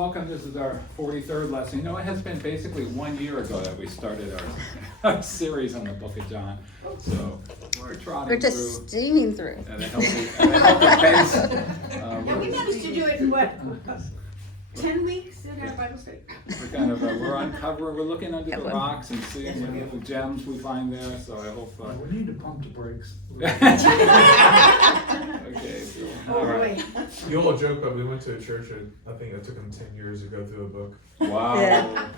Welcome. This is our 43rd lesson. You know, it has been basically 1 year ago that we started our series on the book of John. So we're trotting We're just through. steaming through. At a healthy pace. And we managed to do it in what, 10 weeks in our Bible study? We're kind of, we're looking under the rocks and seeing what little gems we find there, so I hope. We need to pump the brakes. Okay, so, Oh, all right. boy. You all joke, but we went to a church and I think it took them 10 years to go through a book. Wow. Yeah.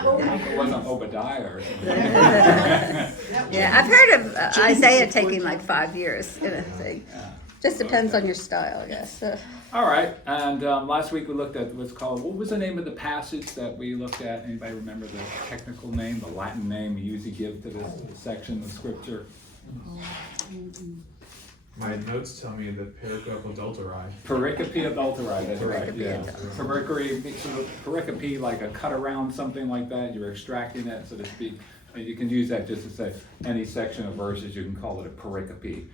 It wasn't Obadiah or something. Yeah, I've heard of Isaiah taking like 5 years in a thing. Yeah. Just depends on your style, I guess. All right, and last week we looked at what was the name of the passage that we looked at? Anybody remember the technical name, the Latin name we usually give to this section of scripture? My notes tell me the pericope adulteri. Pericope adulteri, that's right, Pericope yeah. adulteri. Pericope, like a cut around, something like that, you're extracting it, so to speak. And you can use that just to say any section of verses, you can call it a pericope.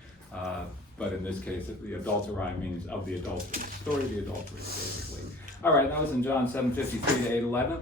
But in this case, the adulteri means of the adultery, story of the adultery, basically. All right, that was in John 7:53 to 8:11.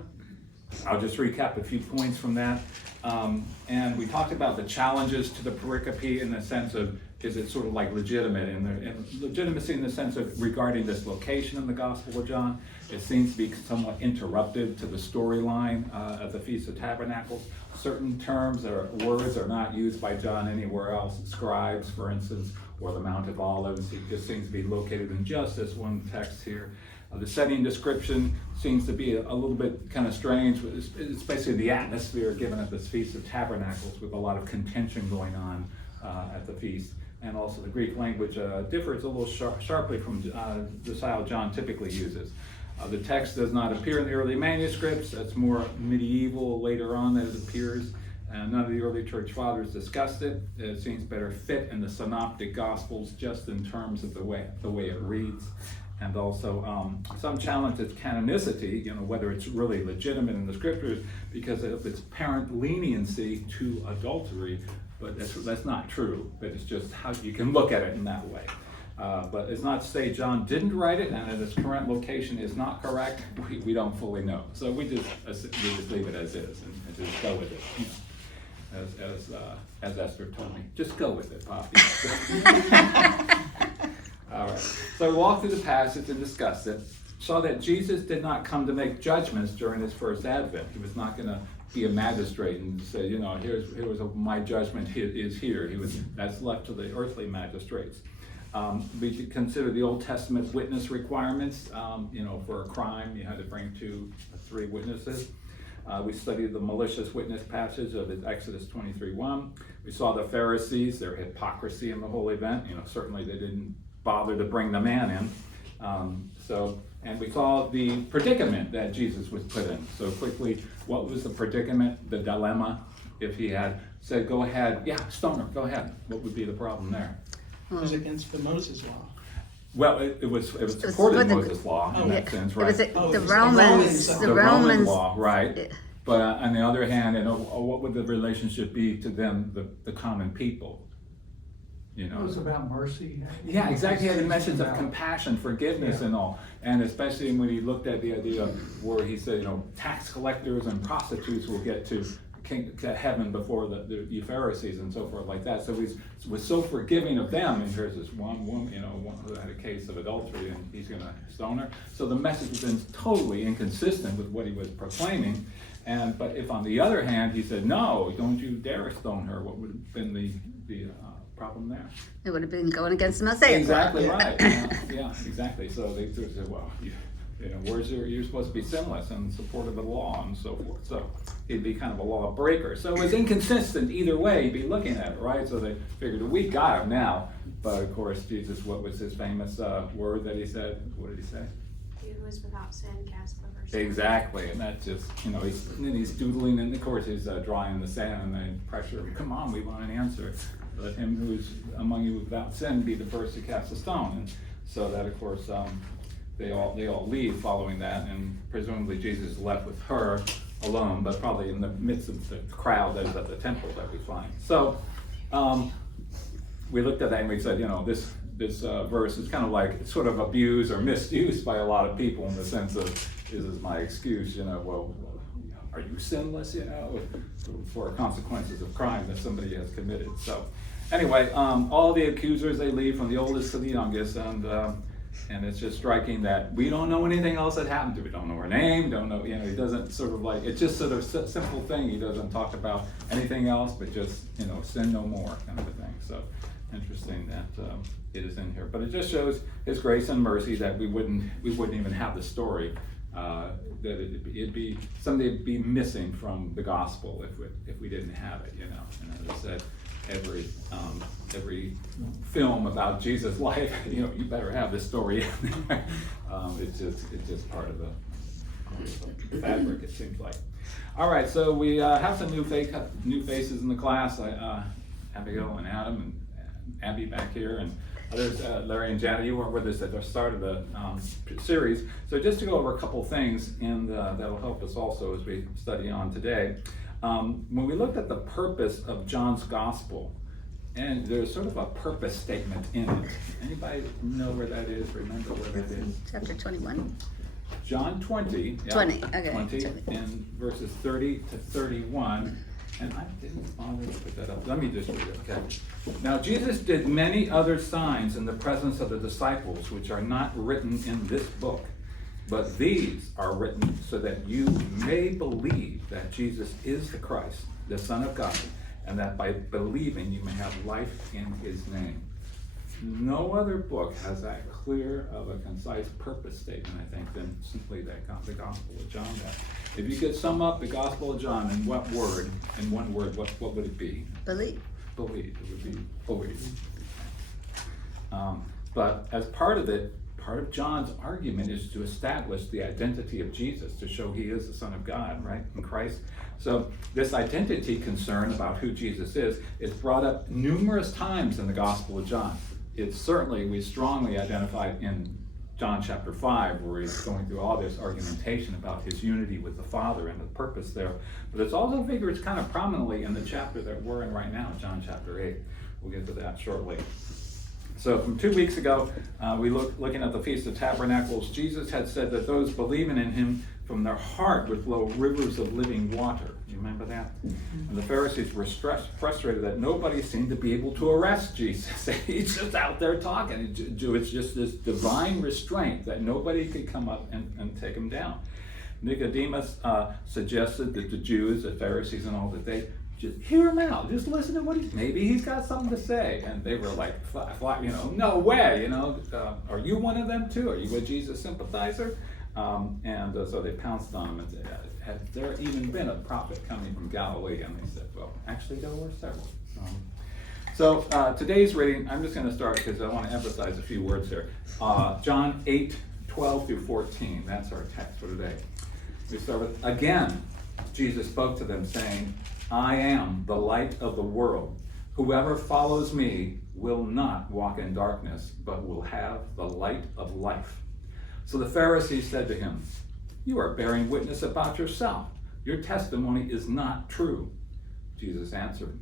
I'll just recap a few points from that. And we talked about the challenges to the pericope in the sense of, is it sort of like legitimate? And legitimacy in the sense of regarding this location in the Gospel of John, it seems to be somewhat interruptive to the storyline of the Feast of Tabernacles. Certain terms or words are not used by John anywhere else. Scribes, for instance, or the Mount of Olives, it just seems to be located in just this one text here. The setting description seems to be a little bit kind of strange. It's basically the atmosphere given at this Feast of Tabernacles with a lot of contention going on at the feast. And also the Greek language differs a little sharply from the style John typically uses. The text does not appear in the early manuscripts. That's more medieval later on that it appears. And none of the early church fathers discussed it. It seems better fit in the synoptic gospels just in terms of the way it reads. And also some challenge its canonicity, whether it's really legitimate in the scriptures because of its apparent leniency to adultery, but that's not true, but it's just how you can look at it in that way. But it's not to say John didn't write it and that its current location is not correct. We don't fully know. So we just leave it as is and just go with it. As Esther told me, just go with it, Poppy. All right, so we walked through the passage and discussed it. Saw that Jesus did not come to make judgments during his first advent. He was not going to be a magistrate and say, my judgment is here. That's left to the earthly magistrates. We could consider the Old Testament witness requirements. For a crime, you had to bring 2 or 3 witnesses. We studied the malicious witness passage of Exodus 23:1. We saw the Pharisees, their hypocrisy in the whole event. Certainly they didn't bother to bring the man in. And we saw the predicament that Jesus was put in. So quickly, what was the predicament, the dilemma? If he had said, go ahead, stone her, go ahead, what would be the problem there? It was against the Moses law. Well, it was supported Moses' law in that sense, right? It was the Romans. The Roman law, right? But on the other hand, what would the relationship be to them, the common people? It was about mercy. Yeah, exactly. He had a message of compassion, forgiveness, and all. And especially when he looked at the idea of where he said, tax collectors and prostitutes will get to heaven before the Pharisees and so forth like that. So he was so forgiving of them. And here's this one woman, one who had a case of adultery, and he's going to stone her. So the message has been totally inconsistent with what he was proclaiming. But if on the other hand he said, no, don't you dare stone her, what would have been the problem there? It would have been going against the Mosaic. Exactly right. Yeah, exactly. So they said, well, you're supposed to be sinless and supportive of the law and so forth. So he'd be kind of a law breaker. So it was inconsistent either way. You'd be looking at it, right? So they figured, we got him now. But of course, Jesus, what was his famous word that he said? What did he say? He who is without sin cast the first stone. Exactly, and that just, he's doodling, and of course he's drawing in the sand, and they pressure him, come on, we want an answer. Let him who is among you without sin be the first to cast a stone. And so that, of course, they all leave following that, and presumably Jesus is left with her alone, but probably in the midst of the crowd that is at the temple that we find. So we looked at that and we said, this verse is kind of like sort of abused or misused by a lot of people in the sense of, is my excuse, well, are you sinless, for consequences of crime that somebody has committed. So anyway, all the accusers, they leave from the oldest to the youngest, and it's just striking that we don't know anything else that happened to him. We don't know her name, don't know, he doesn't sort of like, it's just sort of simple thing. He doesn't talk about anything else but just, sin no more kind of a thing. So interesting that it is in here. But it just shows his grace and mercy that we wouldn't even have the story, that it'd be something that'd be missing from the gospel if we didn't have it, And as I said, every film about Jesus' life, you better have this story in there. It's just part of the fabric, it seems like. All right, so we have some new faces in the class. Abigail and Adam and Abby back here, and others, Larry and Janet, you weren't with us at the start of the series. So just to go over a couple things, and that'll help us also as we study on today. When we looked at the purpose of John's gospel, and there's sort of a purpose statement in it. Anybody know where that is? Remember where that is? Chapter 21. John 20. Yeah, 20, okay. 20, in verses 30 to 31. And I didn't bother to put that up. Let me just read it, okay? Now Jesus did many other signs in the presence of the disciples, which are not written in this book. But these are written so that you may believe that Jesus is the Christ, the Son of God, and that by believing you may have life in his name. No other book has that clear of a concise purpose statement, I think, than simply the Gospel of John. If you could sum up the Gospel of John in one word, what would it be? Believe. Believe. It would be believe. But as part of John's argument is to establish the identity of Jesus, to show he is the Son of God, right, in Christ. So this identity concern about who Jesus is brought up numerous times in the Gospel of John. We strongly identified in John chapter 5, where he's going through all this argumentation about his unity with the Father and the purpose there. But it also figures kind of prominently in the chapter that we're in right now, John chapter 8. We'll get to that shortly. So from 2 weeks ago, we looking at the Feast of Tabernacles. Jesus had said that those believing in him from their heart would flow rivers of living water. You remember that? And the Pharisees were frustrated that nobody seemed to be able to arrest Jesus. He's just out there talking. It's just this divine restraint that nobody could come up and take him down. Nicodemus suggested that the Jews, the Pharisees and all, that they just hear him out. Just listen to what maybe he's got something to say. And they were like, no way, are you one of them too? Are you a Jesus sympathizer? So they pounced on him and said, had there even been a prophet coming from Galilee? And they said, well, actually there were several. So today's reading, I'm just going to start because I want to emphasize a few words here. John 8:12 through 14, that's our text for today. We start with, again, Jesus spoke to them saying, I am the light of the world. Whoever follows me will not walk in darkness, but will have the light of life. So the Pharisees said to him, you are bearing witness about yourself. Your testimony is not true. Jesus answered,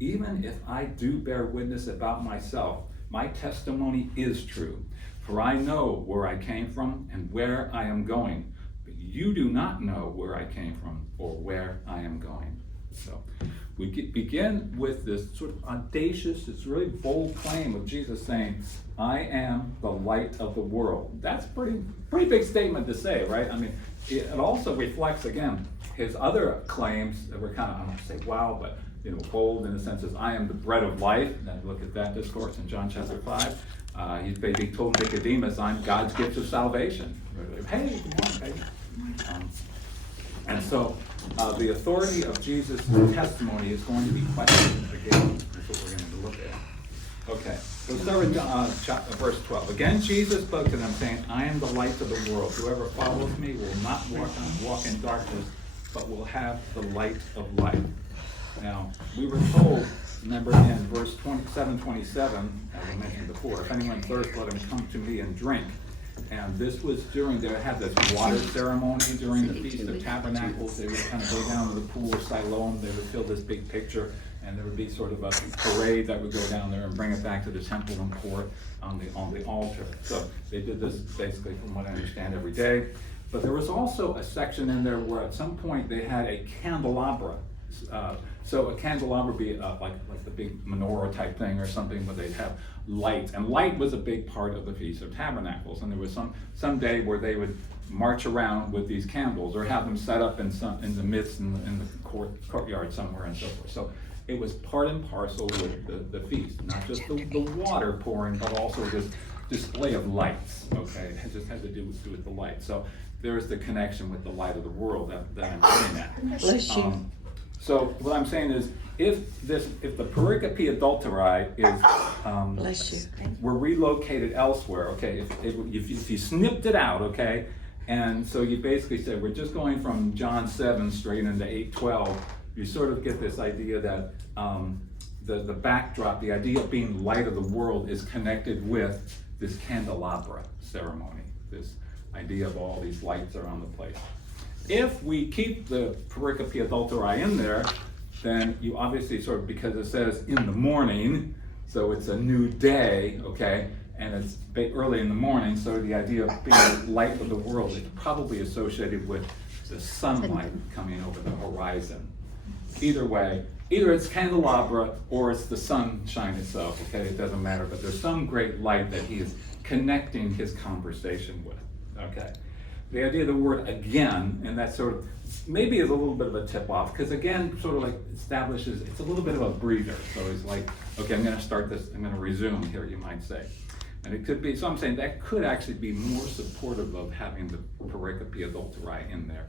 even if I do bear witness about myself, my testimony is true. For I know where I came from and where I am going. But you do not know where I came from or where I am going. So we begin with this sort of audacious, this really bold claim of Jesus saying, I am the light of the world. That's pretty big statement to say, right? I mean, it also reflects, again, his other claims that were kind of, I don't want to say wow, but bold in the sense of, I am the bread of life. And look at that discourse in John chapter 5. He basically told Nicodemus, I'm God's gift of salvation. Hey, come on, baby. And so the authority of Jesus' testimony is going to be questioned again. That's what we're going to look at. Okay, so start with verse 12. Again, Jesus spoke to them saying, I am the light of the world. Whoever follows me will not walk in darkness, but will have the light of life. Now, we were told, remember in verse 27, as I mentioned before, if anyone thirsts, let him come to me and drink. And this was they had this water ceremony during the Feast of Tabernacles. They would kind of go down to the pool of Siloam. They would fill this big pitcher, and there would be sort of a parade that would go down there and bring it back to the temple and pour it on the altar. So they did this basically, from what I understand, every day. But there was also a section in there where at some point they had a candelabra. So a candelabra would be like the big menorah type thing or something, where they'd have lights. And light was a big part of the Feast of Tabernacles. And there was some day where they would march around with these candles, or have them set up in the midst in the courtyard somewhere and so forth. So it was part and parcel with the feast, not just the water pouring, but also this display of lights. Okay, it just had to do with the light. So there's the connection with the light of the world that I'm getting at. Bless you. So what I'm saying is, if the pericope adulteri is Bless you. were relocated elsewhere, okay, if you snipped it out, okay, and so you basically said we're just going from John 7 straight into 8:12, you sort of get this idea that the backdrop, the idea of being light of the world, is connected with this candelabra ceremony, this idea of all these lights around the place. If we keep the pericope adulteri in there, then you obviously sort of, because it says in the morning, so it's a new day, okay, and it's early in the morning, so the idea of being light of the world is probably associated with the sunlight coming over the horizon. Either way, either it's candelabra or it's the sunshine itself, okay, it doesn't matter, but there's some great light that he is connecting his conversation with, okay. The idea of the word again, and that sort of maybe is a little bit of a tip off, because again sort of like establishes, it's a little bit of a breather. So he's like, okay, I'm going to start this, I'm going to resume here, you might say. And it could be, so I'm saying that could actually be more supportive of having the pericope adulteri in there.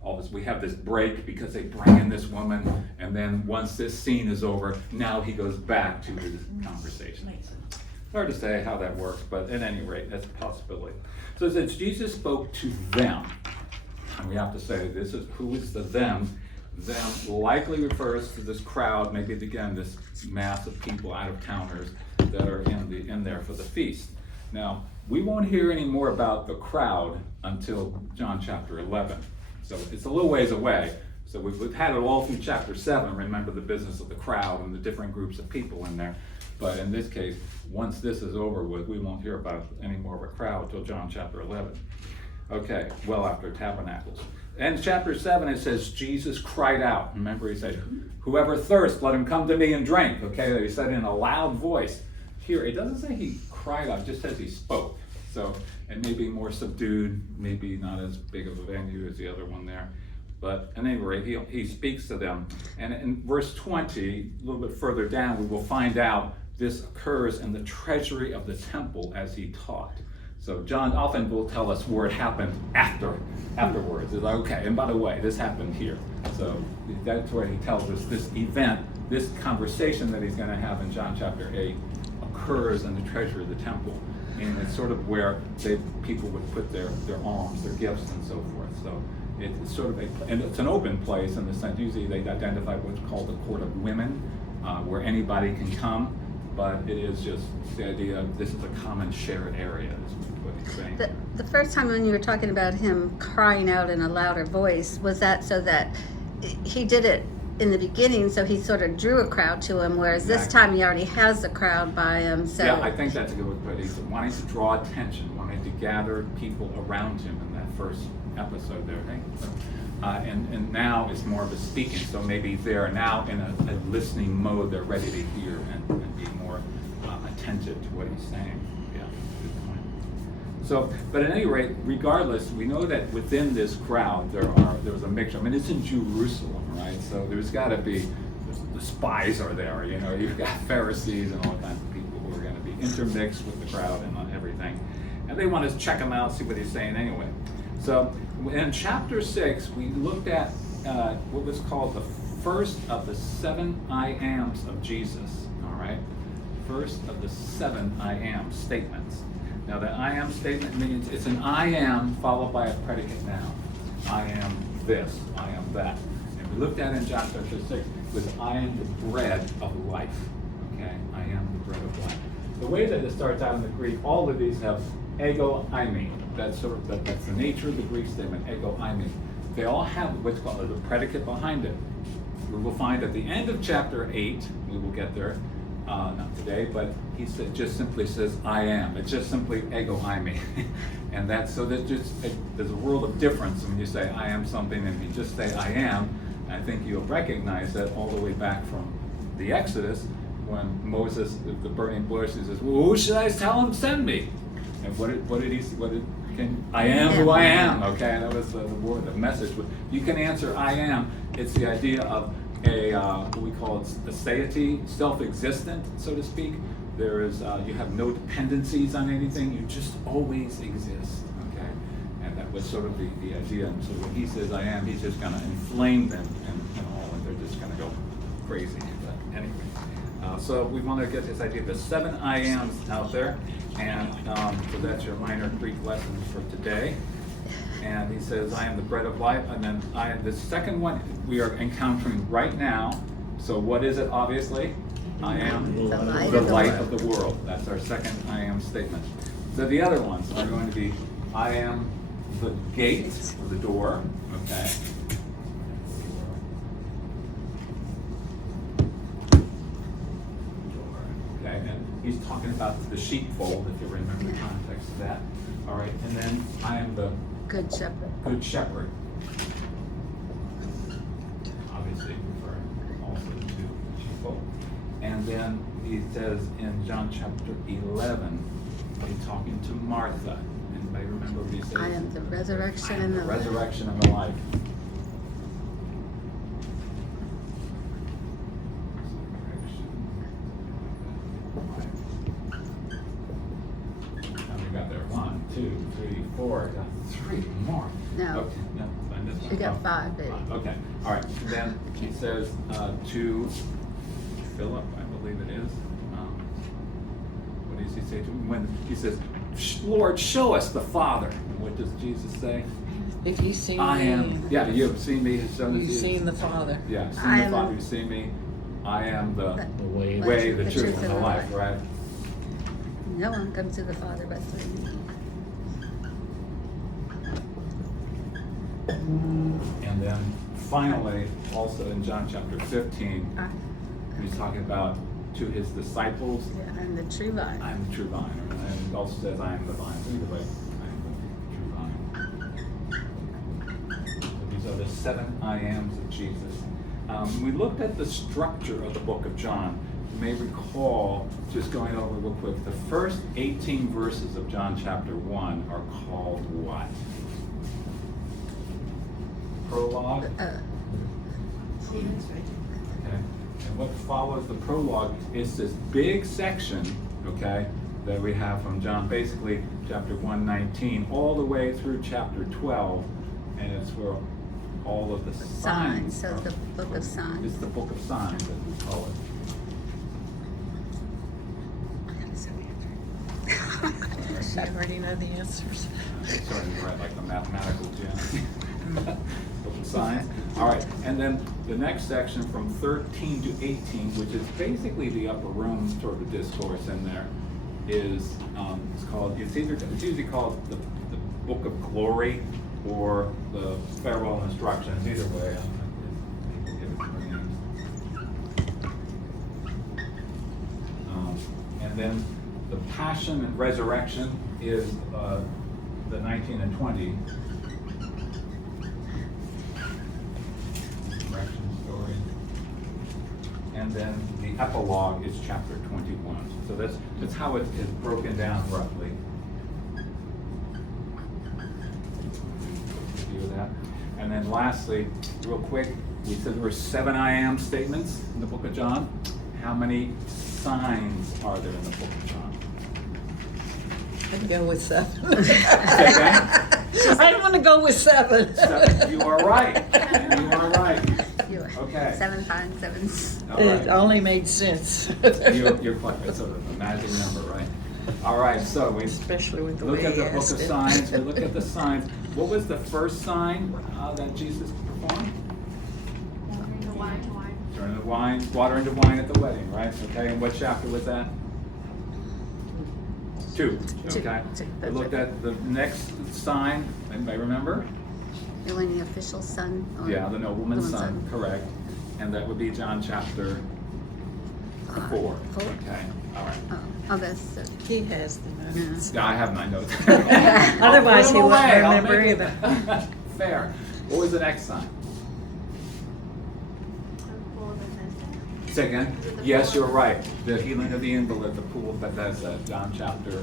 All this, we have this break because they bring in this woman, and then once this scene is over, now he goes back to his conversation. Hard to say how that works, but at any rate, that's a possibility. So it says Jesus spoke to them. And we have to say, this is who is the them? Them likely refers to this crowd, maybe again this mass of people, out of towners that are in there for the feast. Now, we won't hear any more about the crowd until John chapter 11. So it's a little ways away. So we've had it all through chapter 7. Remember the business of the crowd and the different groups of people in there. But in this case, once this is over with, we won't hear about any more of a crowd till John chapter 11. Okay, well after Tabernacles. And chapter 7, it says, Jesus cried out. Remember, he said, whoever thirsts, let him come to me and drink. Okay, he said in a loud voice. Here, it doesn't say he cried out, it just says he spoke. So it may be more subdued, maybe not as big of a venue as the other one there. But at any rate, he speaks to them. And in verse 20, a little bit further down, we will find out this occurs in the treasury of the temple as he taught. So John often will tell us where it happened afterwards. It's like, okay, and by the way, this happened here. So that's where he tells us this event, this conversation that he's going to have in John chapter 8 occurs in the treasury of the temple. And it's sort of where people would put their alms, their gifts, and so forth. So it's sort of and it's an open place in the sense, usually they identify what's called the court of women, where anybody can come. But it is just the idea of this is a common shared area, is what he's saying. The first time when you were talking about him crying out in a louder voice, was that so that he did it in the beginning, so he sort of drew a crowd to him, whereas this time he already has a crowd by him? So yeah, I think that's a good way to put it. He's wanting to draw attention, wanting to gather people around him in that first episode there. Right? So, and now it's more of a speaking, so maybe they're now in a listening mode. They're ready to hear and be more attentive to what he's saying. Yeah, good point. So, but at any rate, regardless, we know that within this crowd there was a mixture. I mean, it's in Jerusalem, right? So there's got to be the spies are there. You know, you've got Pharisees and all kinds of people who are going to be intermixed with the crowd and everything, and they want to check him out, see what he's saying anyway. So in chapter 6, we looked at what was called the first of the 7 I ams of Jesus. All right, first of the 7 I am statements. Now the I am statement means it's an I am followed by a predicate noun. I am this, I am that. And we looked at it in John chapter 6 was I am the bread of life. Okay, I am the bread of life. The way that it starts out in the Greek, all of these have ego eimi. That's sort of that's the nature of the Greek statement, ego eimi. They all have what's called the predicate behind it. We will find at the end of chapter 8, we will get there, not today, but he just simply says, I am. It's just simply ego eimi. And that's so that there's a world of difference when you say I am something and you just say I am. I think you'll recognize that all the way back from the Exodus, when Moses, the burning bush, he says, well, who should I tell him send me? And what did he say? I am who I am, okay? That was the word, the message. You can answer I am. It's the idea of what we call it aseity, self-existent, so to speak. There is, you have no dependencies on anything. You just always exist, okay? And that was sort of the idea. And so when he says I am, he's just gonna inflame them and all, and they're just gonna go crazy. But anyway, so we want to get this idea of the 7 I ams out there. And so that's your minor Greek lessons for today. And he says, I am the bread of life. And then the second one we are encountering right now. So what is it, obviously? I am The light of the world. That's our second I am statement. So the other ones are going to be, I am the gate, or the door, okay? Okay, and he's talking about the sheepfold, if you remember the context of that. All right, and then I am the Good shepherd. good shepherd. Obviously referring also to sheepfold. And then he says in John chapter 11, he's talking to Martha. Anybody remember what he says? I am the resurrection and the the life. resurrection and the life. How many got there? 1, 2, 3, 4. Got 3 more. No. Okay, no, I missed one. You got Oh, 5, baby. Okay, all right. And then he says to Philip, I believe it is. What does he say to him? When he says, Lord, show us the Father. And what does Jesus say? If you've seen I me, am. Yeah, you've seen me. you've seen the Father. Yeah, seen I the am- Father, you've seen me. I am the way, way, the truth, and the life, right? No one comes to the Father but through me. And then finally, also in John chapter 15, he's talking about to his disciples, Yeah, I'm the true vine. I am the true vine. And he also says, I am the vine. So either way, I am the true vine. So these are the 7 I ams of Jesus. We looked at the structure of the book of John. You may recall, just going over real quick, the first 18 verses of John chapter 1 are called what? Prologue. See, that's right. Okay. And what follows the prologue is this big section, okay, that we have from John, basically chapter 1:19, all the way through chapter 12, and it's where all of the signs. Signs, so are- the book of signs. It's the book of signs, as we call it. I already know the answers. I'm starting to write like the mathematical gem. Book of signs. All right, and then the next section from 13 to 18, which is basically the upper room sort of discourse in there, is it's usually called the Book of Glory or the Farewell Instructions. Either way, people give it different names. And then the Passion and Resurrection is the 19 and 20. Resurrection story. And then the epilogue is chapter 21. So that's how it is broken down roughly. View of that. And then lastly, real quick, we said there were 7 I am statements in the book of John. How many signs are there in the book of John? I'd go with 7. Say that. I want to go with 7. 7. You are right. You are right. You are. Okay. 7 times 7. All It right. only made sense. You're quite, it's a magic number, right? All right, so we Especially with the look way at he the book asked of it. signs. We look at the signs. What was the first sign that Jesus performed? The wine. Turning the wine, water into wine at the wedding, right? Okay, and what chapter was that? 2. Okay. We looked at the next sign. Anybody remember? You're when the official son. Or Yeah, the nobleman's woman's son, correct. And that would be John chapter 4. Four? Okay, all right. Oh, that's, He has the notes. Yeah, I have my notes. Otherwise, he I'll put 'em wouldn't away. I'll remember make it- either. Fair. What was the next sign? The pool of Bethesda. Say again? Is it the Yes, pool you're of- right. The healing of the invalid, the pool of Bethesda, John chapter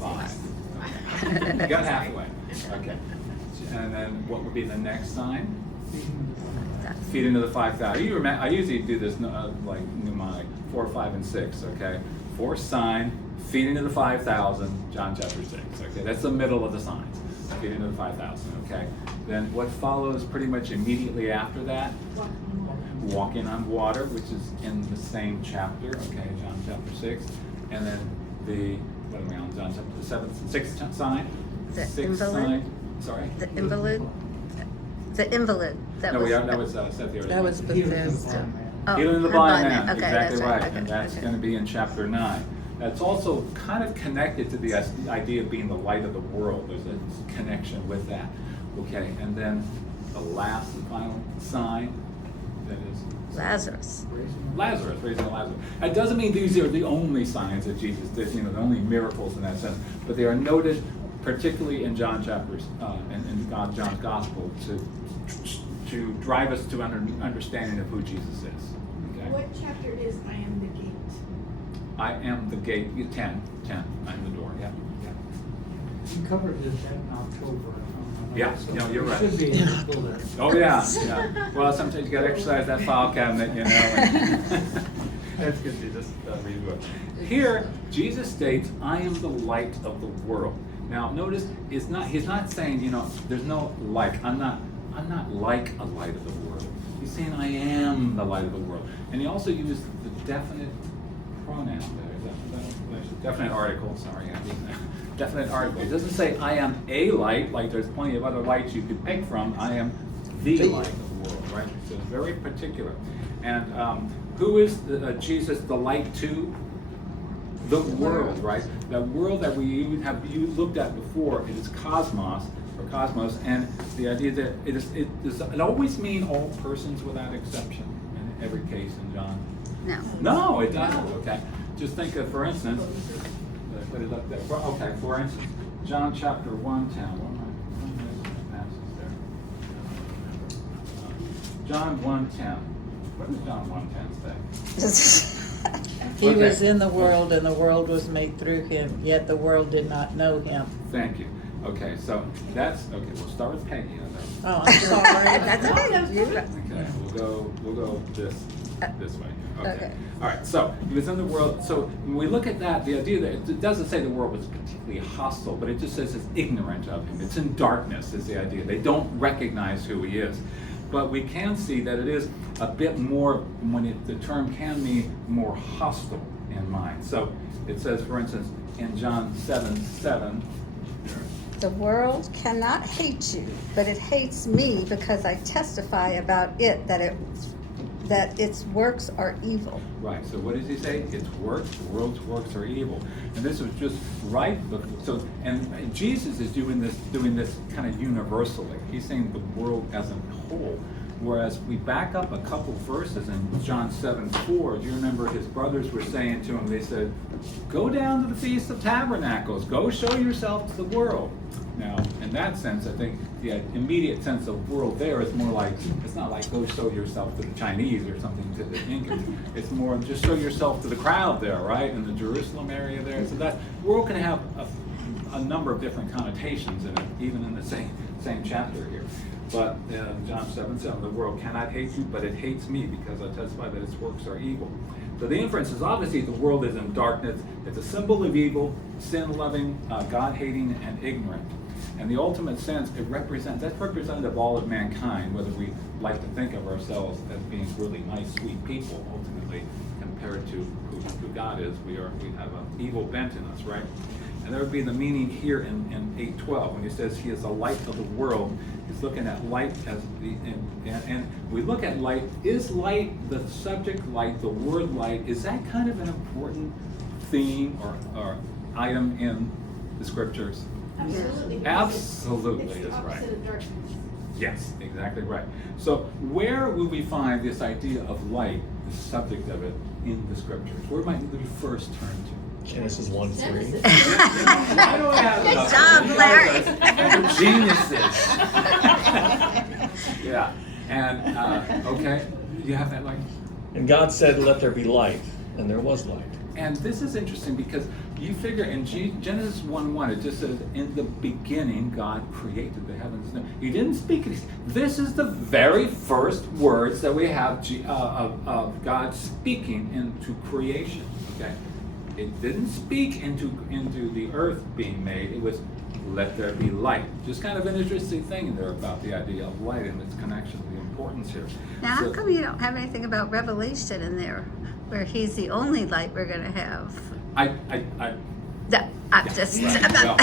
5. Okay. You got halfway. Okay. And then what would be the next sign? Feeding of the 5,000. You remember, I usually do this like mnemonic 4, 5, and 6. Okay. 4th sign, feeding of the 5,000, John chapter 6. Okay. That's the middle of the signs. Feeding of the 5,000. Okay. Then what follows pretty much immediately after that? Walking on water, which is in the same chapter. Okay. John chapter 6. And then what am I on? John chapter 7, 6th sign. The 6th invalid? sign. Sorry. the invalid? The invalid, that No, was. that was Seth here. That was Bethesda. Oh, Healing of the blind man, Okay, exactly that's right, Okay, and that's okay. going to be in chapter 9. That's also kind of connected to the idea of being the light of the world. There's a connection with that. Okay, and then the last and final sign, that is Lazarus. Lazarus, raising Lazarus. That doesn't mean these are the only signs that Jesus did, the only miracles in that sense, but they are noted particularly in John chapters, in John's gospel, to drive us to understanding of who Jesus is. Okay? What chapter is I am the gate? I am the gate, 10, I'm the door, yeah. You covered this in October. Yeah, So no, you're we right. Should be able to pull that. Oh, yeah. Well, sometimes you gotta exercise that file cabinet, you know. And that's good to just read the book. Here, Jesus states, I am the light of the world. Now, notice, he's not saying, there's no like, I'm not like a light of the world. He's saying, I am the light of the world. And he also used the definite pronoun there. Definite article, sorry, definite article. It doesn't say I am a light, like there's plenty of other lights you could pick from. I am the light of the world, right? So it's very particular. And who is Jesus the light to? The world, right? The world that we you looked at before, it is cosmos, and the idea that it always mean all persons without exception in every case in John. No, it doesn't. Okay, just think of, for instance, put it up there. Okay, for instance, John chapter 1:10. John 1:10. What does John 1:10 say? He Okay. was in the world, and the world was made through him, yet the world did not know him. Thank you. Okay, so that's okay. We'll start with Peggy. Oh, I'm sorry. That's okay. You're right. Okay, we'll go this way. Okay. Okay. All right. So he was in the world. So when we look at that, the idea that it doesn't say the world was particularly hostile, but it just says it's ignorant of him. It's in darkness is the idea. They don't recognize who he is. But we can see that it is a bit more, the term can mean more hostile in mind. So it says, for instance, in John 7:7. The world cannot hate you, but it hates me because I testify about it that its works are evil. Right, so what does he say? Its works, the world's works are evil. And this was just right before, so, and Jesus is doing this kind of universally. He's saying the world as a whole. Whereas we back up a couple verses in John 7:4, do you remember his brothers were saying to him, they said, go down to the Feast of Tabernacles, go show yourself to the world. Now, in that sense, I think the immediate sense of world there is more like, it's not like go show yourself to the Chinese or something to the Incans. It's more just show yourself to the crowd there, right? In the Jerusalem area there. So that world can have a number of different connotations in it, even in the same chapter here. But John 7:7, the world cannot hate you, but it hates me because I testify that its works are evil. So the inference is obviously the world is in darkness. It's a symbol of evil, sin-loving, God-hating, and ignorant. And the ultimate sense, that's representative of all of mankind, whether we like to think of ourselves as being really nice, sweet people, ultimately, compared to who God is. We have an evil bent in us, right? And that would be the meaning here in 8:12 when he says he is the light of the world. He's looking at light as and we look at light. Is light, the subject light, the word light, is that kind of an important theme or item in the scriptures? Absolutely. Absolutely It's is the right. opposite of darkness. Yes, exactly right. So where will we find this idea of light, the subject of it, in the scriptures? Where might we first turn to? Genesis 1:3. I don't have Good enough. job, You Larry. guys are geniuses. Yeah, and, okay, you have that, like? And God said, let there be light, and there was light. And this is interesting because you figure in Genesis 1:1, it just says, in the beginning, God created the heavens. He didn't speak it. This is the very first words that we have of God speaking into creation, okay? It didn't speak into the earth being made. It was, let there be light. Just kind of an interesting thing there about the idea of light and its connection, the importance here. Now, how So- come you don't have anything about Revelation in there, where he's the only light we're going to have? I No, I'm just. well,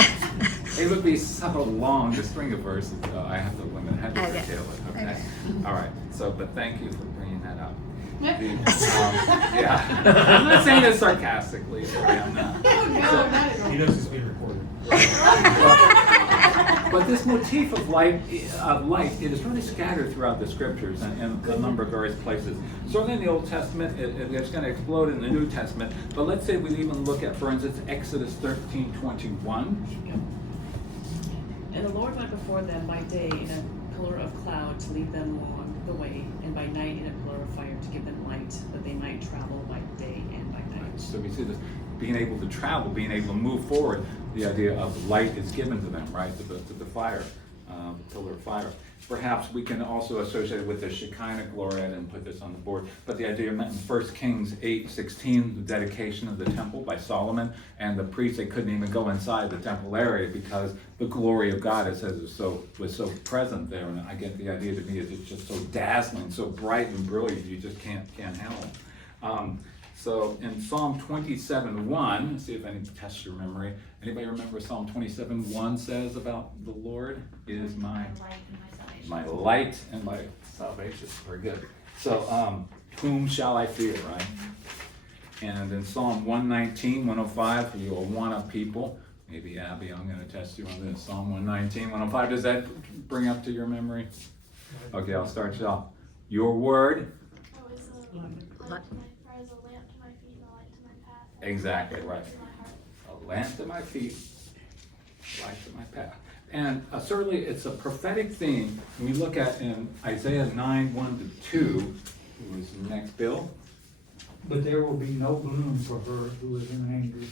it would be so long, the string of verses, so I have to limit, I have to Okay. curtail it, okay? Okay. All right, so, but thank you for bringing that up. Yeah, I'm not saying it sarcastically, I'm not. He knows he's being recorded. But this motif of light, it is really scattered throughout the scriptures and a number of various places. Certainly in the Old Testament, it's going to explode in the New Testament. But let's say we even look at, for instance, Exodus 13:21. And the Lord went before them by day in a pillar of cloud to lead them along the way, and by night in a pillar of fire to give them light, that they might travel by day and by night. So we see this being able to travel, being able to move forward. The idea of light is given to them, right, to the fire, the pillar of fire. Perhaps we can also associate it with the Shekinah glory. I didn't put this on the board, but the idea meant in 1 Kings 8:16, the dedication of the temple by Solomon, and the priests, they couldn't even go inside the temple area because the glory of God, it says, was so present there. And I get the idea to me is it's just so dazzling, so bright and brilliant, you just can't handle it. So in Psalm 27:1, let's see if any tests your memory. Anybody remember what Psalm 27:1 says about the Lord is my light and my salvation? Very good. So whom shall I fear, right? And in Psalm 119, 105, for you Awana people, maybe Abby, I'm going to test you on this. Psalm 119, 105, does that bring up to your memory? Okay, I'll start you off. Your word. Oh, it's a light to my, as a lamp to my feet and a light to my path. Exactly right. To my heart. A lamp to my feet, light to my path. And certainly it's a prophetic theme. When we look at in Isaiah 9:1-2, who is next, Bill? But there will be no gloom for her who is in anguish.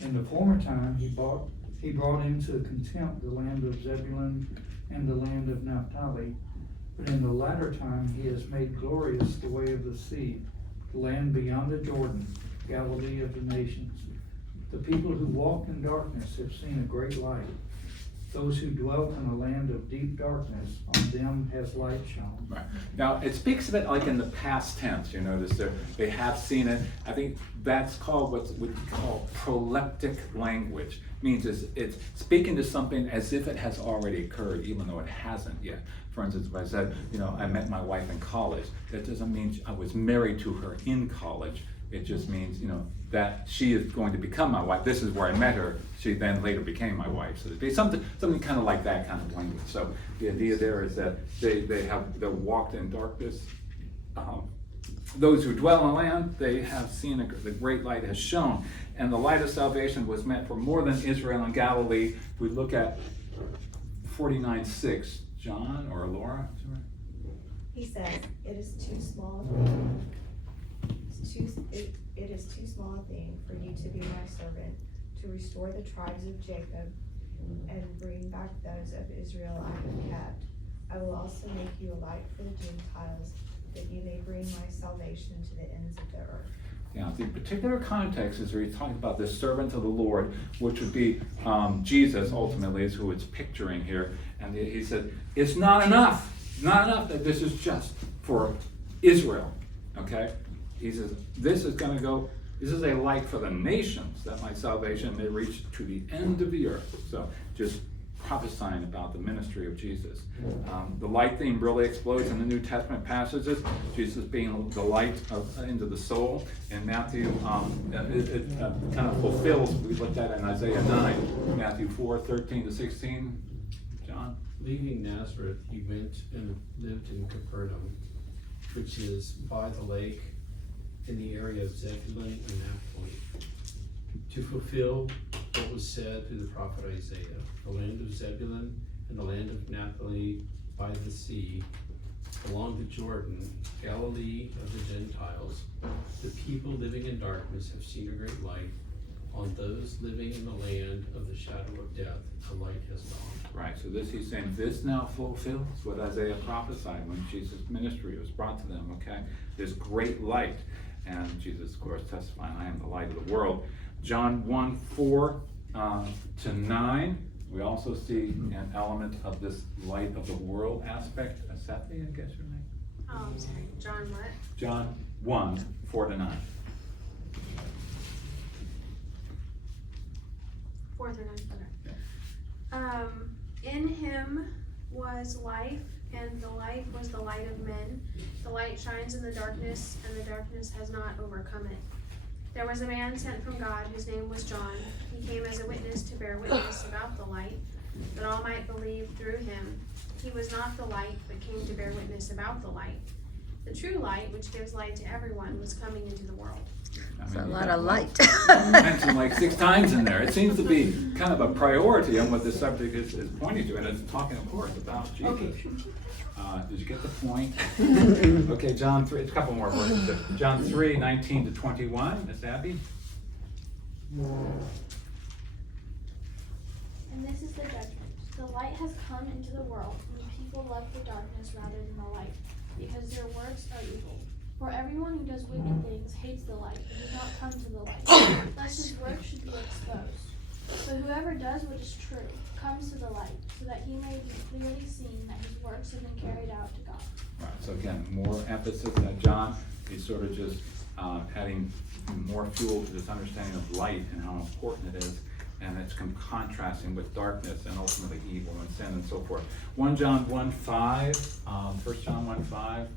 In the former time, he brought into contempt the land of Zebulun and the land of Naphtali. But in the latter time, he has made glorious the way of the sea, the land beyond the Jordan, Galilee of the nations. The people who walked in darkness have seen a great light. Those who dwelt in a land of deep darkness, on them has light shone. Right. Now, it speaks of it like in the past tense, you notice they have seen it. I think that's called what we call proleptic language. Means it's speaking to something as if it has already occurred, even though it hasn't yet. For instance, if I said, I met my wife in college, that doesn't mean I was married to her in college. It just means, that she is going to become my wife. This is where I met her. She then later became my wife. So it'd be something kind of like that kind of language. So the idea there is that they walked in darkness. Those who dwell on the land, they have seen the great light has shone. And the light of salvation was meant for more than Israel and Galilee. If we look at 49:6, John or Laura? He says, it is too small it is too small a thing for you to be my servant, to restore the tribes of Jacob and bring back those of Israel I have kept. I will also make you a light for the Gentiles, that you may bring my salvation to the ends of the earth. Yeah, the particular context is where he's talking about the servant of the Lord, which would be Jesus, ultimately, is who it's picturing here. And he said, it's not enough that this is just for Israel, okay? He says, this is a light for the nations, that my salvation may reach to the end of the earth. So just prophesying about the ministry of Jesus. The light theme really explodes in the New Testament passages. Jesus being the light into the soul. In Matthew, it kind of fulfills what we looked at in Isaiah 9. Matthew 4:13-16. John? Leaving Nazareth, he went and lived in Capernaum, which is by the lake, in the area of Zebulun and Naphtali, to fulfill what was said through the prophet Isaiah. The land of Zebulun and the land of Naphtali by the sea, along the Jordan, Galilee of the Gentiles. The people living in darkness have seen a great light. On those living in the land of the shadow of death, the light has dawned. Right, so this, he's saying, this now fulfills what Isaiah prophesied when Jesus' ministry was brought to them, okay? This great light. And Jesus, of course, testifying, I am the light of the world. John 1:4-9, we also see an element of this light of the world aspect. Stephanie, I guess your name? Oh, I'm sorry. John what? John 1:4-9. 4 through 9. Okay. In him was life, and the life was the light of men. The light shines in the darkness, and the darkness has not overcome it. There was a man sent from God whose name was John. He came as a witness to bear witness about the light, that all might believe through him. He was not the light, but came to bear witness about the light. The true light, which gives light to everyone, was coming into the world. It's a lot of light. Mentioned like 6 times in there. It seems to be kind of a priority on what this subject is pointing to, and it's talking, of course, about Jesus. Okay. Did you get the point? Okay, John 3, it's a couple more verses. John 3:19-21, Miss Abby. And this is the judgment. The light has come into the world, and the people love the darkness rather than the light, because their works are evil. For everyone who does wicked things hates the light, and does not come to the light, lest his work should be exposed. But whoever does what is true comes to the light, so that he may be clearly seen that his works have been carried out to God. Right, so again, more emphasis than John. He's sort of just adding more fuel to this understanding of light and how important it is. And it's contrasting with darkness and ultimately evil and sin and so forth. 1 John 1:5, 1 John 1:5.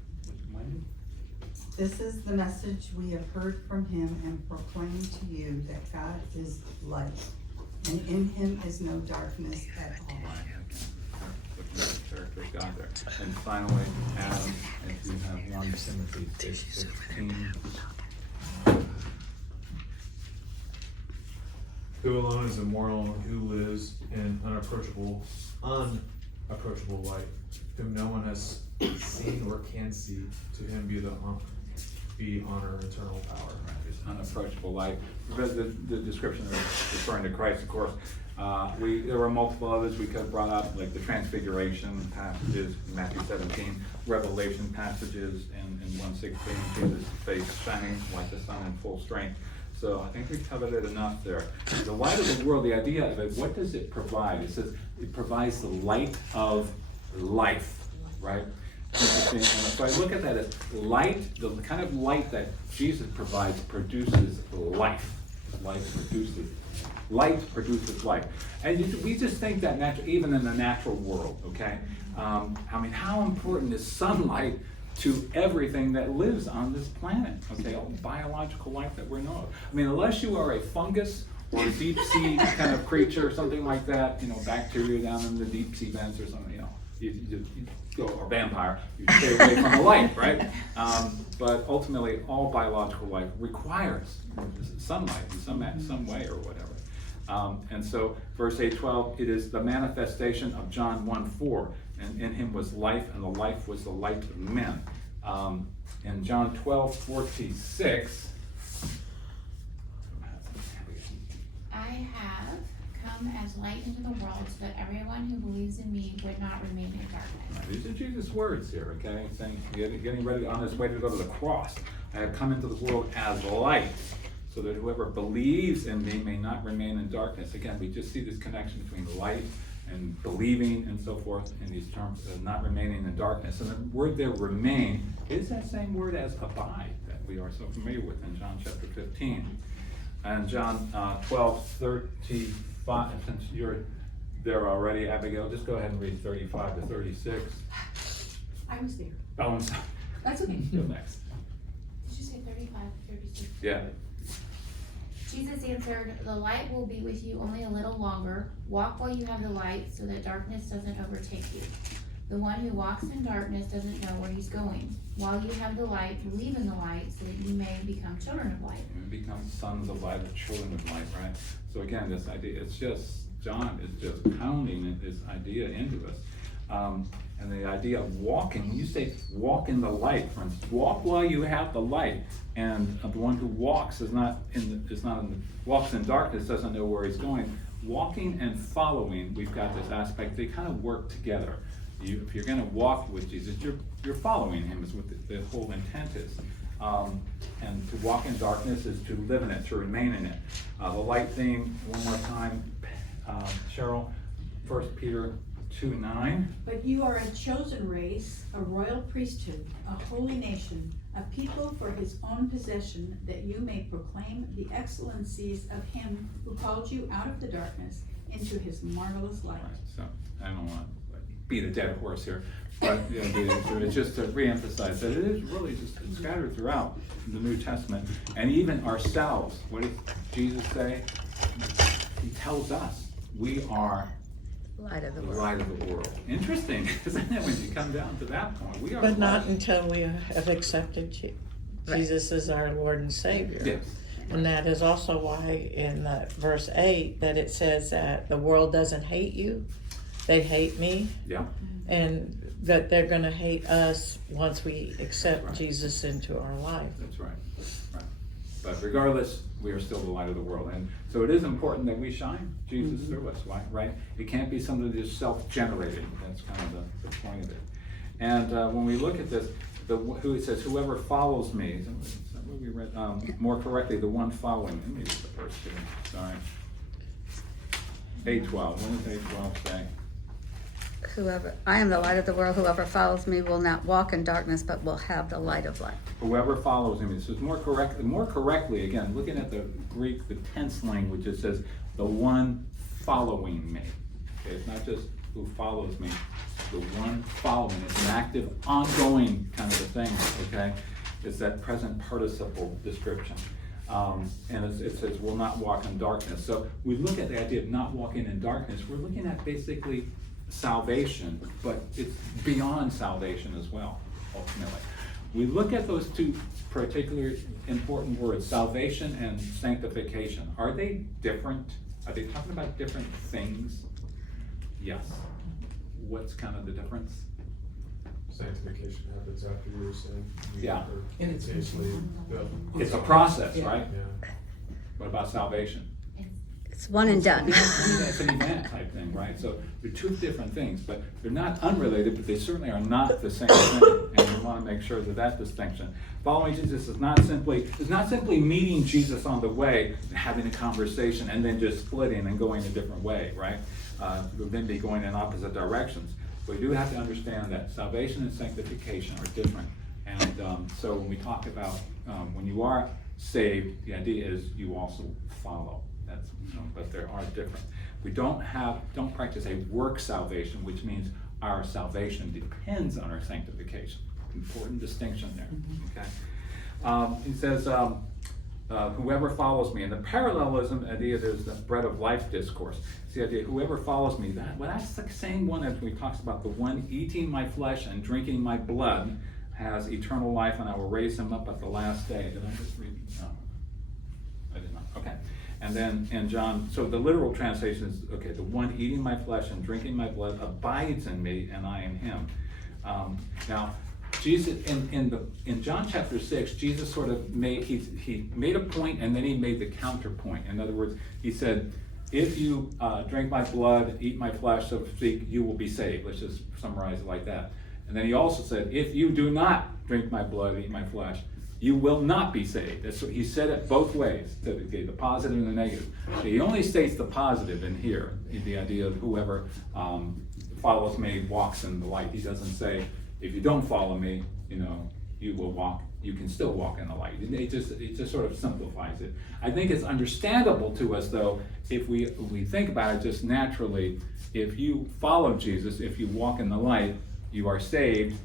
This is the message we have heard from him and proclaim to you, that God is light, and in him is no darkness at all. Looking at the character of God there. And finally, Adam, if you have 1 Timothy 6:16. Who alone is immortal, and who lives in unapproachable light, whom no one has seen or can see. To him be honor and eternal power. Right, this unapproachable light. The description is referring to Christ, of course. There were multiple others we could have brought up, like the Transfiguration passages in Matthew 17, Revelation passages in 1:16, Jesus' face shining like the sun in full strength. So I think we covered it enough there. The light of the world, the idea of it, what does it provide? It says it provides the light of life, right? Interesting. And so I look at that as light, the kind of light that Jesus provides produces life. Light produces life. And we just think that even in the natural world, okay? I mean, how important is sunlight to everything that lives on this planet, okay? All the biological life that we know of. I mean, unless you are a fungus or a deep sea kind of creature or something like that, bacteria down in the deep sea vents or something, you go, or vampire, you stay away from the light, right? But ultimately, all biological life requires sunlight in some way or whatever. And so, verse 8:12, it is the manifestation of John 1:4, and in him was life, and the life was the light of men. In John 12:46, I have come as light into the world, so that everyone who believes in me would not remain in darkness. These are Jesus' words here, okay? Saying, getting ready on his way to go to the cross. I have come into the world as light, so that whoever believes in me may not remain in darkness. Again, we just see this connection between light and believing and so forth in these terms of not remaining in darkness. And the word there, remain, is that same word as abide that we are so familiar with in John chapter 15. And John 12:35, since you're there already, Abigail, just go ahead and read 35-36. I was there. Oh, I'm sorry. That's okay. Go next. Did you say 35-36? Yeah. Jesus answered, the light will be with you only a little longer. Walk while you have the light, so that darkness doesn't overtake you. The one who walks in darkness doesn't know where he's going. While you have the light, believe in the light so that you may become children of light. And become sons of light or children of light, right? So again, this idea, it's just, John is just pounding this idea into us. And the idea of walking, when you say walk in the light, for instance, walk while you have the light. And the one who walks walks in darkness, doesn't know where he's going. Walking and following, we've got this aspect, they kind of work together. If you're gonna walk with Jesus, you're following him is what the whole intent is. And to walk in darkness is to live in it, to remain in it. The light theme, one more time, Cheryl, 1 Peter 2:9. But you are a chosen race, a royal priesthood, a holy nation, a people for his own possession, that you may proclaim the excellencies of him who called you out of the darkness into his marvelous light. Right, so I don't want to beat a dead horse here, but the idea is just to reemphasize that it is really just scattered throughout the New Testament, and even ourselves. What did Jesus say? He tells us we are Light of the the world. light of the world. Interesting, isn't it, when you come down to that point? We are But not light. until we have accepted Jesus as our Lord and Savior. Yes. And that is also why in verse 8 that it says that the world doesn't hate you, they hate me, Yeah. and that they're going to hate us once we accept Right. Jesus into our life. That's right. Right. But regardless, we are still the light of the world. And so it is important that we shine Jesus through us, right? It can't be something that's self-generated. That's kind of the point of it. And when we look at this, who it says, whoever follows me, is that what we read? More correctly, the one following me. Maybe it's the first two. Sorry. 8:12. What does 8:12 say? I am the light of the world. Whoever follows me will not walk in darkness, but will have the light of life. Whoever follows him. It says more correctly, again, looking at the Greek, the tense language, it says the one following me. Okay, it's not just who follows me, the one following. It's an active, ongoing kind of a thing, okay? It's that present participle description. And it says will not walk in darkness. So we look at the idea of not walking in darkness, we're looking at basically salvation, but it's beyond salvation as well, ultimately. We look at those two particular important words, salvation and sanctification. Are they different? Are they talking about different things? Yes. What's kind of the difference? Sanctification happens after you were saved. Yeah. And it's basically It's a process, right? Yeah. What about salvation? It's one and done. It's an event type thing, right? So they're two different things, but they're not unrelated, but they certainly are not the same thing. And we want to make sure that distinction. Following Jesus is not simply meeting Jesus on the way, having a conversation, and then just splitting and going a different way, right? We'll then be going in opposite directions. We do have to understand that salvation and sanctification are different. And so when we talk about when you are saved, the idea is you also follow. That's, but there are different. We don't practice a work salvation, which means our salvation depends on our sanctification. Important distinction there. Okay. He says, whoever follows me. And the parallelism idea, there's the bread of life discourse. It's the idea, whoever follows me. That's the same one as we talks about the one eating my flesh and drinking my blood has eternal life, and I will raise him up at the last day. Did I just read? No, I did not. Okay. And then in John, so the literal translation is, okay, the one eating my flesh and drinking my blood abides in me, and I in him. Now, Jesus, in John chapter 6, Jesus sort of he made a point, and then he made the counterpoint. In other words, he said, if you drink my blood, eat my flesh, so to speak, you will be saved. Let's just summarize it like that. And then he also said, if you do not drink my blood, eat my flesh, you will not be saved. That's what he said it both ways, the positive and the negative. He only states the positive in here, the idea of whoever follows me walks in the light. He doesn't say, if you don't follow me, you will walk. You can still walk in the light. It just sort of simplifies it. I think it's understandable to us, though, if we think about it just naturally. If you follow Jesus, if you walk in the light, you are saved.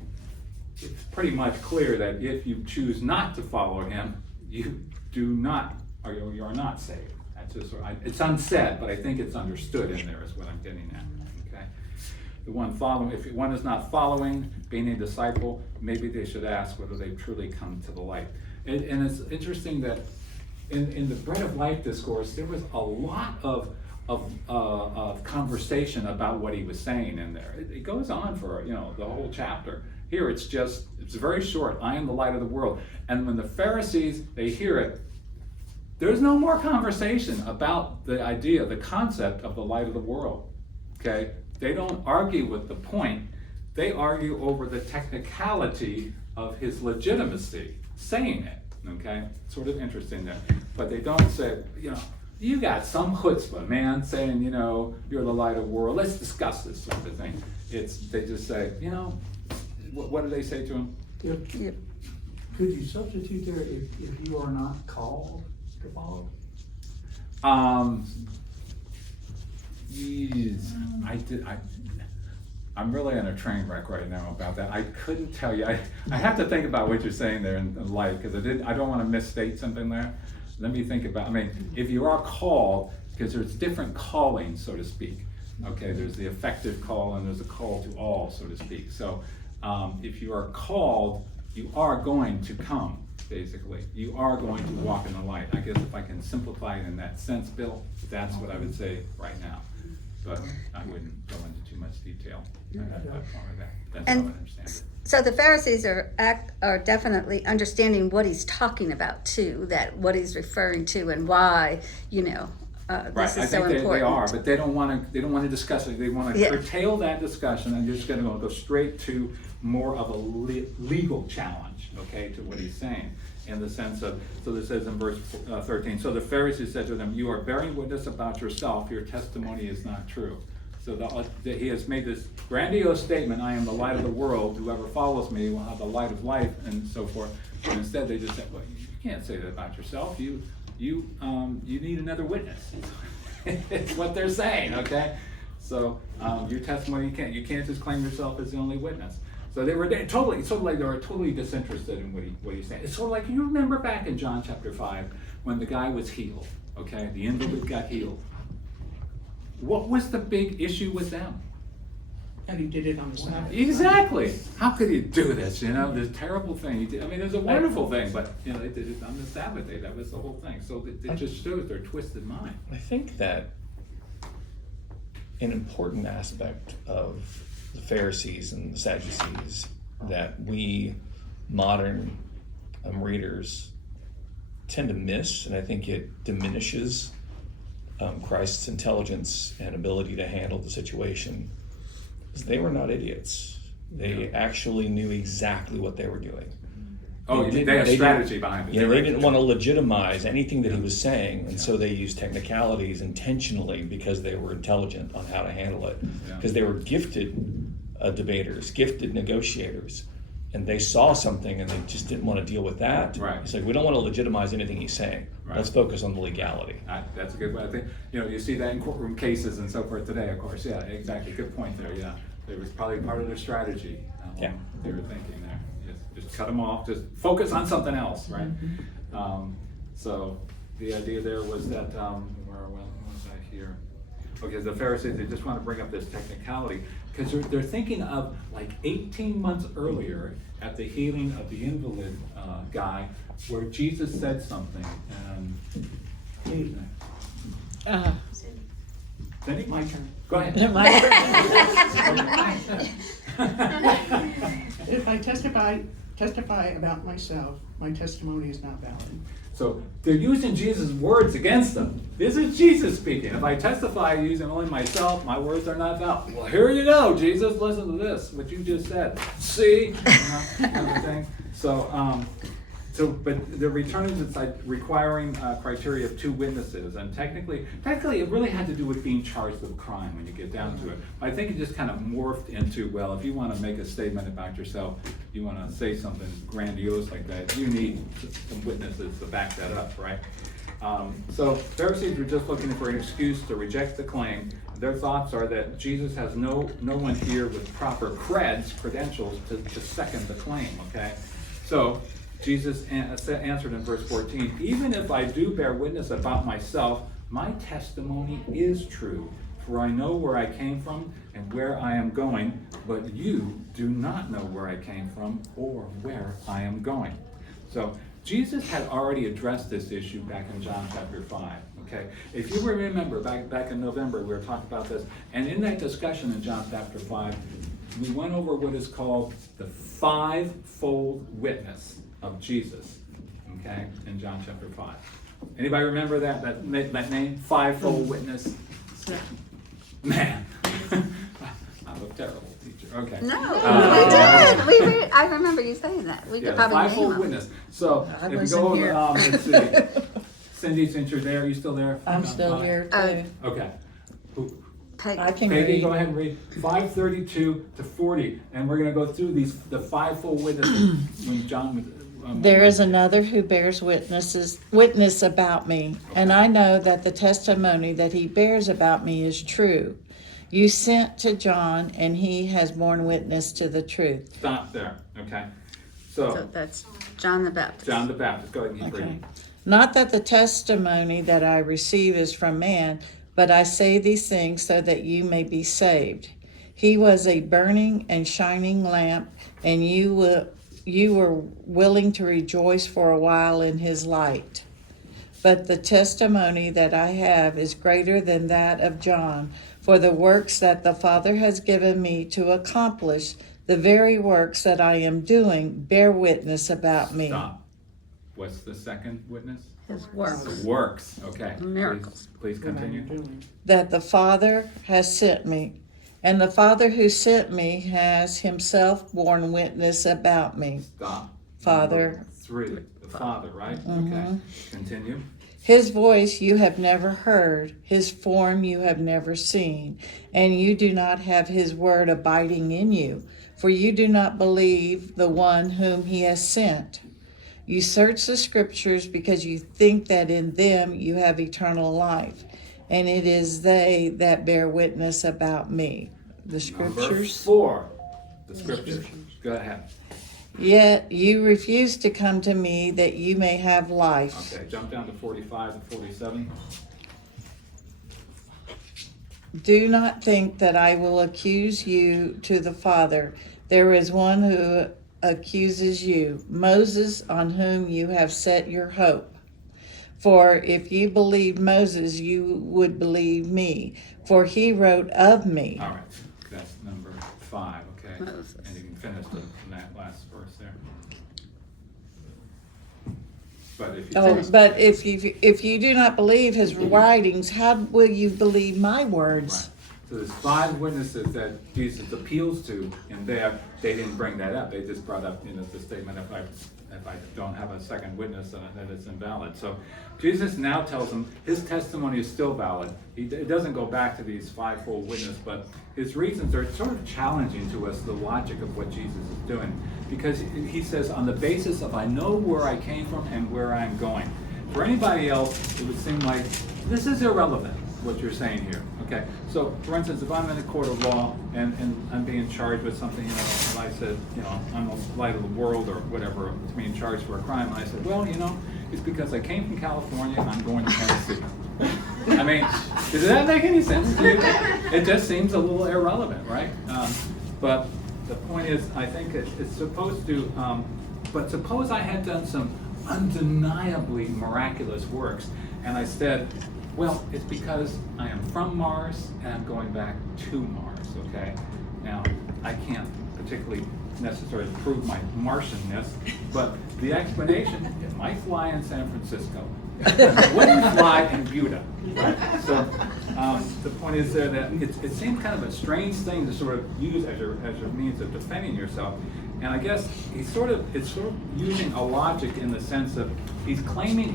It's pretty much clear that if you choose not to follow him, you are not saved. That's just it's unsaid, but I think it's understood in there is what I'm getting at. Okay. the one following, if one is not following, being a disciple, maybe they should ask whether they've truly come to the light. And it's interesting that in the Bread of Life discourse, there was a lot of conversation about what he was saying in there. It goes on for, the whole chapter. Here it's very short. I am the light of the world. And when the Pharisees, they hear it, there's no more conversation about the idea, the concept of the light of the world. Okay? They don't argue with the point. They argue over the technicality of his legitimacy, saying it. Okay? Sort of interesting there. But they don't say, you got some chutzpah, man, saying, you're the light of the world. Let's discuss this sort of thing. They just say, what do they say to him? Could you substitute there if you are not called to follow? I'm really in a train wreck right now about that. I couldn't tell you. I have to think about what you're saying there in light, because I don't want to misstate something there. Let me think about, if you are called, because there's different callings, so to speak. Okay, there's the effective call and there's a call to all, so to speak. So if you are called, you are going to come, basically. You are going to walk in the light. I guess if I can simplify it in that sense, Bill, that's what I would say right now. But I wouldn't go into too much detail. That's how I understand it. So the Pharisees are definitely understanding what he's talking about too, that what he's referring to and why, this is so important. They are, but they don't want to discuss it. They want to curtail that discussion, and they're just going to go straight to more of a legal challenge, okay, to what he's saying. In the sense of, so it says in verse 13, so the Pharisees said to them, you are bearing witness about yourself, your testimony is not true. So he has made this grandiose statement, I am the light of the world, whoever follows me will have the light of life, and so forth. And instead they just said, well, you can't say that about yourself, you need another witness. It's what they're saying, okay? So your testimony, you can't just claim yourself as the only witness. So they were totally disinterested in what he's saying. It's sort of like, you remember back in John chapter 5 when the guy was healed, okay? The invalid got healed. What was the big issue with them? And he did it on the Sabbath. Exactly. How could he do this? This terrible thing he did. It was a wonderful thing, but they did it on the Sabbath day. That was the whole thing. So it just shows their twisted mind. I think that an important aspect of the Pharisees and the Sadducees that we modern readers tend to miss, and I think it diminishes Christ's intelligence and ability to handle the situation, is they were not idiots. They actually knew exactly what they were doing. They had strategy behind it. They didn't want to legitimize anything that he was saying, and so they used technicalities intentionally because they were intelligent on how to handle it. Because they were gifted debaters, gifted negotiators, and they saw something and they just didn't want to deal with that. Right. It's like, we don't want to legitimize anything he's saying. Right. Let's focus on the legality. That's a good way. I think, you see that in courtroom cases and so forth today, of course. Yeah, exactly. Good point there. Yeah. It was probably part of their strategy. They were thinking there. Just cut them off, just focus on something else, right? Mm-hmm. So the idea there was that, where was I here? Okay, the Pharisees, they just want to bring up this technicality, because they're thinking of like 18 months earlier at the healing of the invalid guy, where Jesus said something. Cindy, my turn. Go ahead. If I testify about myself, my testimony is not valid. So they're using Jesus' words against them. This is Jesus speaking. If I testify using only myself, my words are not valid. Well, here you go, Jesus. Listen to this, what you just said. See? Kind of thing. But they're returning to like requiring criteria of 2 witnesses, and technically, it really had to do with being charged with crime when you get down to it. I think it just kind of morphed into, well, if you want to make a statement about yourself, you want to say something grandiose like that, you need some witnesses to back that up, right? So Pharisees were just looking for an excuse to reject the claim. Their thoughts are that Jesus has no one here with proper credentials to second the claim, okay? So Jesus answered in verse 14, even if I do bear witness about myself, my testimony is true, For I know where I came from and where I am going, but you do not know where I came from or where I am going. So Jesus had already addressed this issue back in John chapter 5. Okay, if you remember back in November, we were talking about this, and in that discussion in John chapter 5, we went over what is called the fivefold witness of Jesus. Okay, in John chapter 5. Anybody remember that name? Fivefold witness? Man, I'm a terrible teacher. Okay. No, we did. I remember you saying that. We could probably name fivefold them. witness. So I if we wasn't go, here. let's see. Cindy, since you're there, are you still there? I'm still here too. Okay. I can Peggy, read. go ahead and read 532 to 40, and we're going to go through the fivefold witnesses when John. There is another who bears witness about me, and I know that the testimony that he bears about me is true. You sent to John, and he has borne witness to the truth. Stop there. Okay. So that's John the Baptist. John the Baptist. Go ahead and keep Okay. reading. Not that the testimony that I receive is from man, but I say these things so that you may be saved. He was a burning and shining lamp, and you were willing to rejoice for a while in his light. But the testimony that I have is greater than that of John, for the works that the Father has given me to accomplish, the very works that I am doing, bear witness about me. Stop. What's the second witness? His works. The works. Okay. Miracles. Please continue. That the Father has sent me, and the Father who sent me has himself borne witness about me. Stop. Father. Number 3. The Father, right? Mhm. Okay. Continue. His voice you have never heard, his form you have never seen, and you do not have his word abiding in you, for you do not believe the one whom he has sent. You search the scriptures because you think that in them you have eternal life, and it is they that bear witness about me. The Number scriptures. 4. The scriptures. Go ahead. Yet you refuse to come to me that you may have life. Okay. Jump down to 45 and 47. Do not think that I will accuse you to the Father. There is one who accuses you, Moses, on whom you have set your hope. For if you believed Moses, you would believe me, for he wrote of me. All right. That's number 5. Okay. Moses. And you can finish that last verse there. But if you finish- But if you do not believe his writings, how will you believe my words? Right. So there's 5 witnesses that Jesus appeals to, and they didn't bring that up. They just brought up, the statement, if I don't have a second witness, then it's invalid. So Jesus now tells them his testimony is still valid. It doesn't go back to these fivefold witness, but his reasons are sort of challenging to us, the logic of what Jesus is doing. Because he says, on the basis of I know where I came from and where I'm going. For anybody else, it would seem like this is irrelevant, what you're saying here. Okay, so for instance, if I'm in a court of law and I'm being charged with something, and I said, I'm the light of the world or whatever, it's being charged for a crime, and I said, well, it's because I came from California and I'm going to Tennessee. I mean, does that make any sense to you? It just seems a little irrelevant, right? But the point is, I think it's supposed to, but suppose I had done some undeniably miraculous works, and I said, well, it's because I am from Mars and I'm going back to Mars, okay? Now, I can't particularly necessarily prove my Martianness, but the explanation, it might fly in San Francisco. It wouldn't fly in Buda, right? So the point is there that it seems kind of a strange thing to sort of use as your means of defending yourself. And I guess it's sort of using a logic in the sense of he's claiming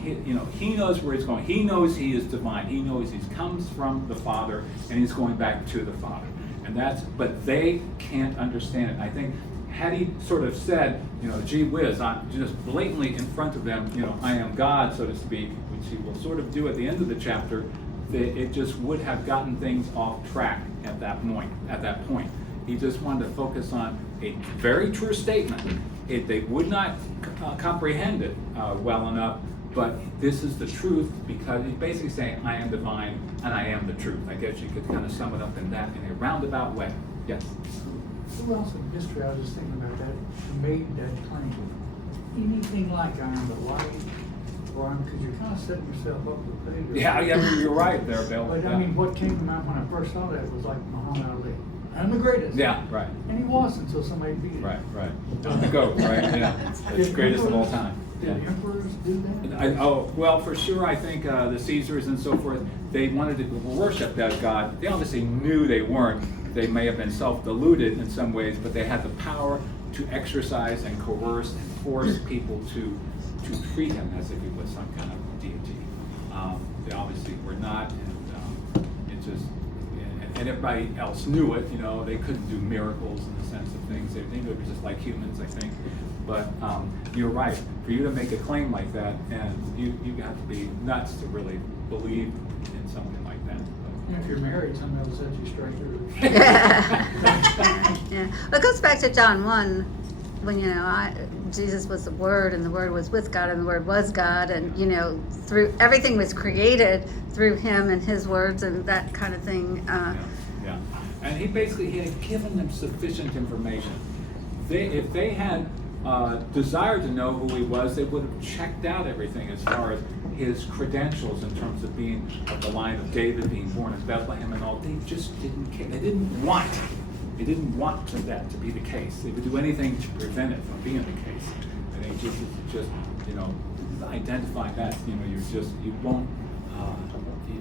he knows where he's going. He knows he is divine. He knows he comes from the Father and he's going back to the Father. But they can't understand it. I think had he sort of said, gee whiz, I'm just blatantly in front of them, I am God, so to speak, which he will sort of do at the end of the chapter, it just would have gotten things off track at that point. He just wanted to focus on a very true statement. They would not comprehend it well enough, but this is the truth, because he's basically saying, I am the vine and I am the truth. I guess you could kind of sum it up in that, in a roundabout way. Yes? Who else in history, I was just thinking about that, who made that claim? Anything like I am the light, or I'm, because you're kind of setting yourself up for failure. Yeah, you're right there, Bill. But Yeah. I mean, what came to mind when I first saw that was like Muhammad Ali. I'm the greatest. Yeah, right. And he was until somebody beat him. Right. On the goat, right? Yeah. It's the greatest of all time. Yeah. Did emperors do that? Well, for sure, I think the Caesars and so forth, they wanted to worship that god. They obviously knew they weren't. They may have been self-deluded in some ways, but they had the power to exercise and coerce and force people to treat him as if he was some kind of deity. They obviously were not, and it just, and everybody else knew it. You know, they couldn't do miracles in the sense of things. They were just like humans, I think. But you're right. For you to make a claim like that, and you have to be nuts to really believe in something like that. And if you're married, somebody will set you straight through. Yeah. Well, it goes back to John 1, when, Jesus was the Word, and the Word was with God, and the Word was God, and, through everything was created through him and his words and that kind of thing. Yeah. And he had given them sufficient information. If they had desired to know who he was, they would have checked out everything as far as his credentials in terms of being of the line of David, being born in Bethlehem and all. They just didn't care. They didn't want that to be the case. They would do anything to prevent it from being the case. And they just identify that.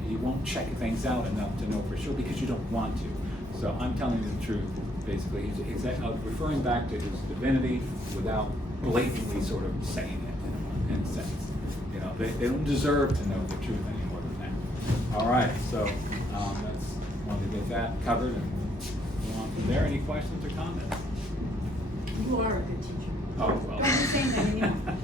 You won't check things out enough to know for sure because you don't want to. So I'm telling you the truth. Basically, he's referring back to his divinity without blatantly sort of saying it in a sense. They don't deserve to know the truth any more than that. All right, so that's wanted to get that covered and go on from there. Any questions or comments? You are a good teacher. Oh, well. Don't be saying that anymore.